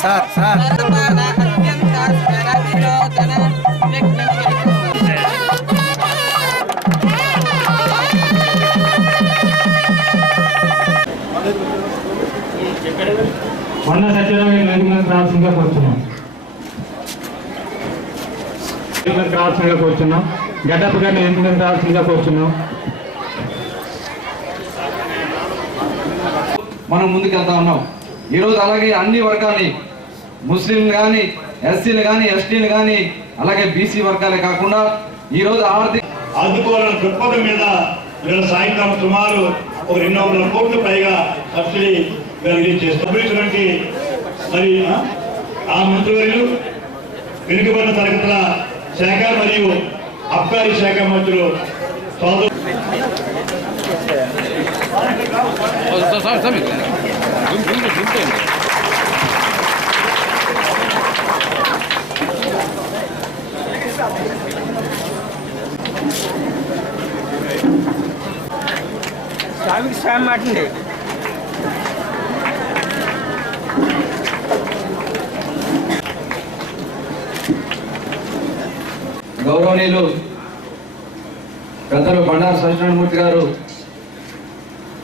Sir sir. మొన్న సత్యనారాయణ వేదిక రావాల్సిందిగా కూర్చున్నాం వేదిక రావాల్సిందిగా కూర్చున్నాం గడ్డప్ప గారిని వేదిక మీద రావాల్సిందిగా కూర్చున్నాం మనం ముందుకెళ్తా ఉన్నాం. ఈరోజు అలాగే అన్ని వర్గాల్ని ముస్లిం కానీ ఎస్సీలు కానీ ఎస్టీలు కానీ అలాగే బీసీ వర్గాలే కాకుండా ఈరోజు ఆర్థిక ఆదుకోవాలన్న దృక్పథం మీద వీళ్ళ సాయంత్రం సుమారు ఒక రెండు వందల కోట్ల పైగా సబ్సిడీ రిలీజ్ చేస్తున్నటువంటి మరి ఆ, ఆ మంత్రివర్యులు వెనుకబడిన తరగతుల శాఖ మరియు అబ్కారీ శాఖ మంత్రులు సోదరు స్వామికి స్వామి మాటండి గౌరవనీయులు పెద్దలు బండారు సత్యనారాయణమూర్తి గారు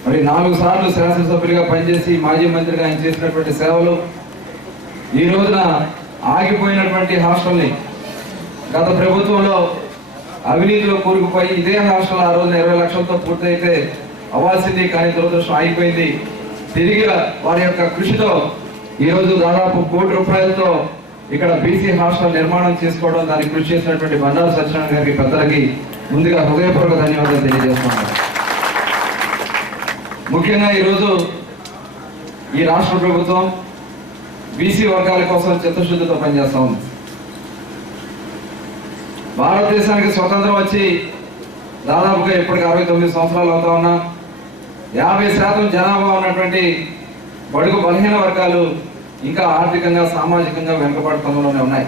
మరి నాలుగు సార్లు శాసనసభ్యులుగా పనిచేసి మాజీ మంత్రిగా ఆయన చేసినటువంటి సేవలు ఈ రోజున ఆగిపోయినటువంటి హాస్టల్ని గత ప్రభుత్వంలో అవినీతిలో కూరుకుపోయి ఇదే హాస్టల్ ఆ రోజున ఇరవై లక్షలతో పూర్తయితే అవ్వాల్సింది కానీ దురదృష్టం ఆగిపోయింది తిరిగి వారి యొక్క కృషితో ఈ రోజు దాదాపు కోటి రూపాయలతో ఇక్కడ బీసీ హాస్టల్ నిర్మాణం చేసుకోవడం దానికి కృషి చేసినటువంటి బండారు సత్యనారాయణ గారికి పెద్దలకి ముందుగా హృదయపూర్వక ధన్యవాదాలు తెలియజేస్తున్నాను. ముఖ్యంగా ఈరోజు ఈ రాష్ట్ర ప్రభుత్వం బీసీ వర్గాల కోసం చిత్తశుద్ధితో పనిచేస్తా ఉంది. భారతదేశానికి స్వతంత్రం వచ్చి దాదాపుగా ఇప్పటికి అరవై తొమ్మిది సంవత్సరాలు అవుతా ఉన్నా యాభై శాతం జనాభా ఉన్నటువంటి బడుగు బలహీన వర్గాలు ఇంకా ఆర్థికంగా సామాజికంగా వెనుకబడుతంలోనే ఉన్నాయి.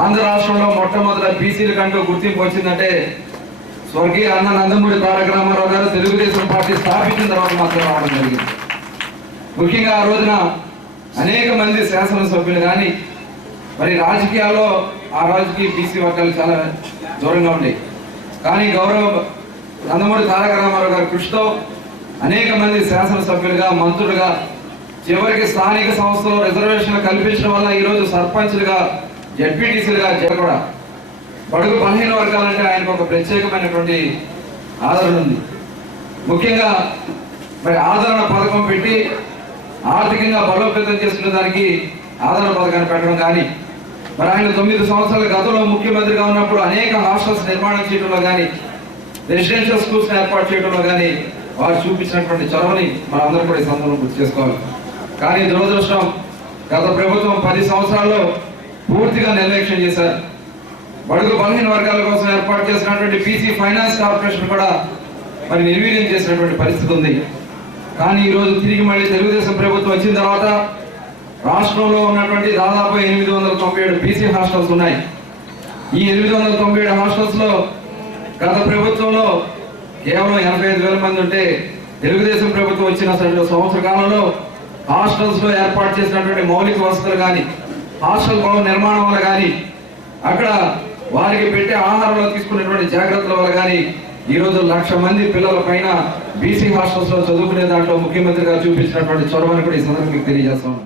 ఆంధ్ర రాష్ట్రంలో మొట్టమొదట బీసీల కంటూ గుర్తింపు వచ్చిందంటే స్వర్గీయ అన్న నందమూరి తారక రామారావు గారు తెలుగుదేశం పార్టీ స్థాపించిన తర్వాత మాత్రం రావడం జరిగింది. ముఖ్యంగా ఆ రోజున అనేక మంది శాసనసభ్యులు కానీ మరి రాజకీయాల్లో ఆ రాజకీయ బీసీ వర్గాలు చాలా దూరంగా ఉండేవి. కానీ గౌరవ నందమూరి తారక రామారావు గారి కృషితో అనేక మంది శాసనసభ్యులుగా మంత్రులుగా చివరికి స్థానిక సంస్థలో రిజర్వేషన్లు కల్పించడం వల్ల ఈరోజు సర్పంచ్లుగా జడ్పీటీసీలుగా కూడా బడుగు బలహీన వర్గాలంటే ఆయనకు ఒక ప్రత్యేకమైనటువంటి ఆదరణ ఉంది. ముఖ్యంగా మరి ఆదరణ పథకం పెట్టి ఆర్థికంగా బలోపేతం చేసుకునే దానికి ఆదరణ పథకాన్ని పెట్టడం కానీ మరి ఆయన తొమ్మిది సంవత్సరాల గతంలో ముఖ్యమంత్రిగా ఉన్నప్పుడు అనేక హాస్టల్స్ నిర్మాణం చేయడంలో కానీ రెసిడెన్షియల్ స్కూల్స్ ఏర్పాటు చేయడంలో కానీ వారు చూపించినటువంటి చొరవని మనందరం కూడా ఈ సందర్భంలో గుర్తు చేసుకోవాలి. కానీ దురదృష్టం గత ప్రభుత్వం పది సంవత్సరాల్లో పూర్తిగా నిర్లక్ష్యం చేశారు. బడుగు బలహీన వర్గాల కోసం ఏర్పాటు చేసినటువంటి బీసీ ఫైనాన్స్ కార్పొరేషన్ కూడా మరి నిర్వీర్యం చేసినటువంటి పరిస్థితి ఉంది. కానీ ఈరోజు తిరిగి మళ్ళీ తెలుగుదేశం ప్రభుత్వం వచ్చిన తర్వాత రాష్ట్రంలో ఉన్నటువంటి దాదాపు ఎనిమిది వందల తొంభై ఏడు బీసీ హాస్టల్స్ ఉన్నాయి. ఈ ఎనిమిది వందల తొంభై ఏడు హాస్టల్స్లో గత ప్రభుత్వంలో కేవలం ఎనభై ఐదు వేల మంది ఉంటే తెలుగుదేశం ప్రభుత్వం వచ్చిన సంవత్సర కాలంలో హాస్టల్స్లో ఏర్పాటు చేసినటువంటి మౌలిక వసతులు కానీ హాస్టల్ భవన నిర్మాణం వల్ల కానీ అక్కడ వారికి పెట్టే ఆహారంలో తీసుకునేటువంటి జాగ్రత్తల వల్ల కానీ ఈ రోజు లక్ష మంది పిల్లల పైన బీసీ హాస్టల్స్లో చదువుకునే దాంట్లో ముఖ్యమంత్రి గారు చూపించినటువంటి చొరవని కూడా ఈ సందర్భంగా తెలియజేస్తాం